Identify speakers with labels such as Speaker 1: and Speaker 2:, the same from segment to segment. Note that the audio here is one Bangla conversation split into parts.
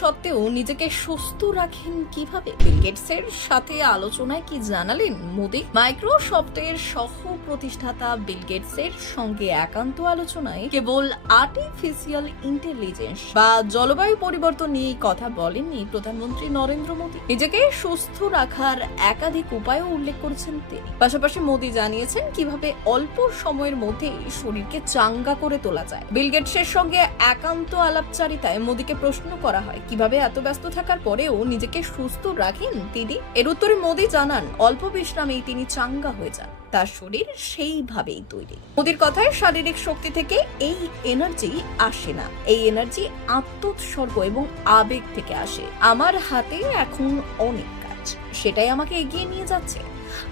Speaker 1: সত্ত্বেও নিজেকে সুস্থ রাখেন কীভাবে? বিল গেটসের সাথে আলোচনায় কি জানালেন মোদি? মাইক্রোসফটের সহ প্রতিষ্ঠাতা বিল গেটসের সঙ্গে একান্ত আলোচনায় কেবল আর্টিফিশিয়াল ইন্টেলিজেন্স বা জলবায়ু পরিবর্তন নিয়ে কথা বলেননি প্রধানমন্ত্রী নরেন্দ্র মোদী। নিজেকে সুস্থ রাখার একাধিক উপায়ও উল্লেখ করেছেন তিনি। পাশাপাশি মোদী জানিয়েছেন কীভাবে অল্প সময়ের মধ্যেই শরীরকে চাঙ্গা করে তোলা যায়। বিল গেটসের সঙ্গে একান্ত আলাপচারিতায় মোদীকে প্রশ্ন করা হয় কীভাবে এত ব্যস্ত থাকার পরেও নিজেকে সুস্থ রাখেন তিনি এর উত্তরে মোদী জানান, অল্প বিশ্রামেই তিনি চাঙ্গা হয়ে যান। তার শরীর সেইভাবেই তৈরি। মোদির কথায় শারীরিক শক্তি থেকে এই এনার্জি আসে না। এই এনার্জি আত্মোৎসর্গ এবং আবেগ থেকে আসে। আমার হাতে এখন অনেক। সেটাই আমাকে এগিয়ে নিয়ে যাচ্ছে।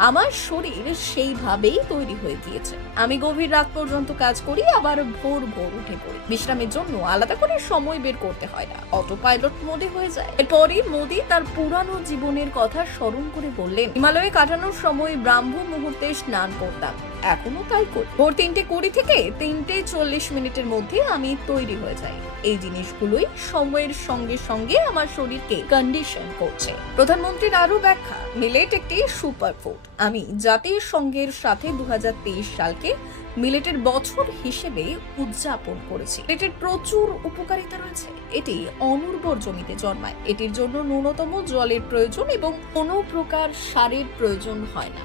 Speaker 1: আমার শরীর সেইভাবেই তৈরি হয়ে গিয়েছে। আমি গভীর রাত পর্যন্ত কাজ করি, আবার ভোর ভোর উঠে পড়ি। বিশ্রামের জন্য আলাদা করে সময় বের করতে হয় না। অটো পাইলট মোডে হয়ে যায়। এরপরই মোদি তার পুরানো জীবনের কথা স্মরণ করে বললেন, হিমালয়ে কাটানোর সময় ব্রাহ্ম মুহূর্তে স্নান করতাম। এখনও তাই করি। ভোর তিনটে কুড়ি থেকে তিনটে চল্লিশ মিনিটের মধ্যে আমি তৈরি হয়ে যাই। এই জিনিসগুলোই সময়ের সঙ্গে সঙ্গে আমার শরীরকে কন্ডিশন করছে। প্রধানমন্ত্রীর আরও ব্যাখ্যা মিলেট একটি সুপার ফুড আমি জাতীয় সংঘের সাথে দু হাজার তেইশ সালকে মিলেটের বছর হিসেবে উদযাপন করেছি। মিলেটের প্রচুর উপকারিতা রয়েছে। এটি অনুর্বর জমিতে জন্মায়। এটির জন্য ন্যূনতম জলের প্রয়োজন এবং কোনো প্রকার সারের প্রয়োজন হয় না।